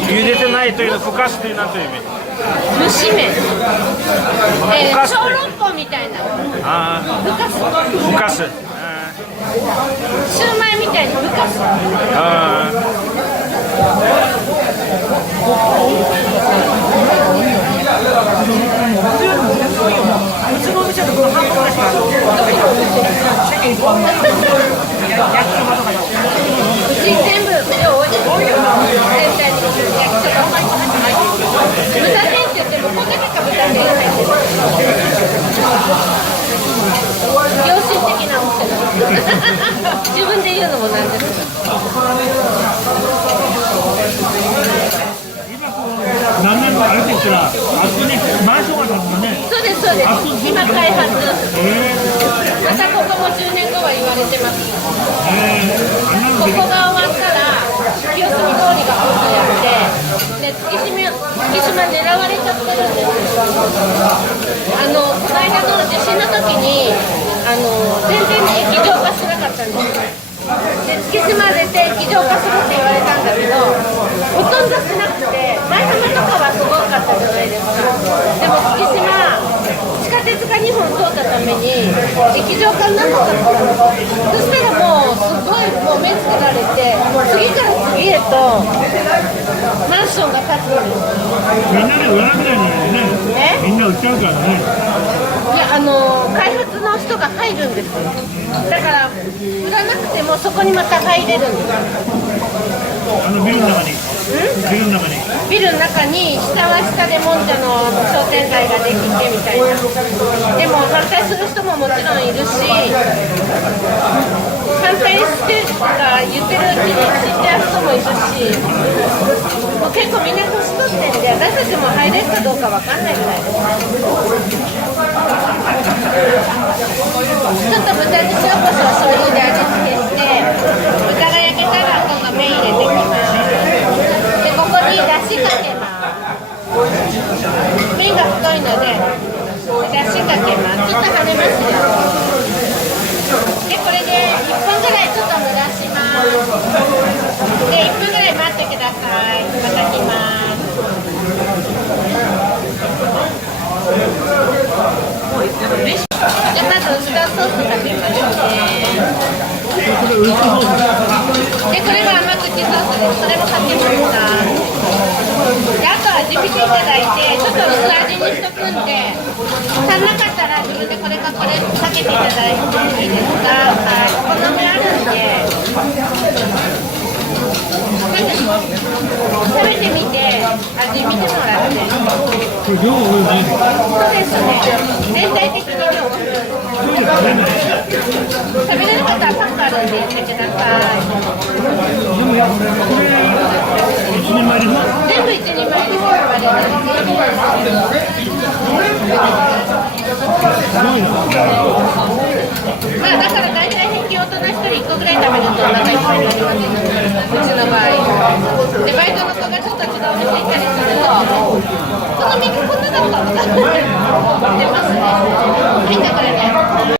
茹でてないというの、ふかしというなんという意味。蒸し麺。ふかし小籠包みたいな。あふかす。あ、ふかす。シューマイみたいにふかす。あうちのお店でこの半分ぐらいしか焼きそばとかうち全部量多いです。全体に焼きそば入ってる。豚天って言ってもポテトか豚天が入ってる。良心的なお店なんです。自分で言うのもなんですけど。何年もあれって言ったら、あそこにマンションが建つのね。そうですそうです。今開発。またここも10年後は言われてます。ここが終わったら清澄通りが今度やって、で月島狙われちゃってるんですよ。この間の地震の時に全然液状化しなかったんです。で月島出て液状化するって言われたんだけど、ほとんどしなくて、前浜とかはすごかったじゃないですか。でも月島地下鉄が2本通ったために液状化になったんですよ。そしたらもうすごいもう目つけられて、次から次へとマンションが建つんです。みんなで売らなくないのね。みんな売っちゃうからね。で開発の人が入るんですよ。だから売らなくてもそこにまた入れるんです。ビルの中に。ビルの中に。ビルの中に下は下でもんじゃの商店街ができてみたいな。でも反対する人ももちろんいるし、反対してとか言ってるうちに死んじゃう人もいるし、もう結構みんな年取ってんで、私たちも入れるかどうかわかんないぐらいです。ちょっと豚に塩コショウ醤油で味付けして、豚が焼けたら今度麺入れてきます。でここにだしかけます。麺が太いのでだしかけます。ちょっと跳ねますよ。でこれで1分ぐらいちょっと蒸らします。で1分ぐらい待ってください。また来ます。じゃあまずウスターソースかけますね。でこれが甘口ソースです。それもかけました。であとは味見ていただいて、ちょっと薄味にしとくんで、足んなかったら自分でこれかこれかけていただいていいですか。はい、お好みあるんで、なんか食べてみて味見てもらって。そうですね。全体的に量多い。食べれなかったらパックあるんで言ってください。全部一人前です。まあだから大体平均大人1人1個ぐらい食べるとお腹いっぱいになります。うちの場合。でバイトの子がちょっと違うお店行ったりすると、この右こんなだったのか出ますね。はい、だからね。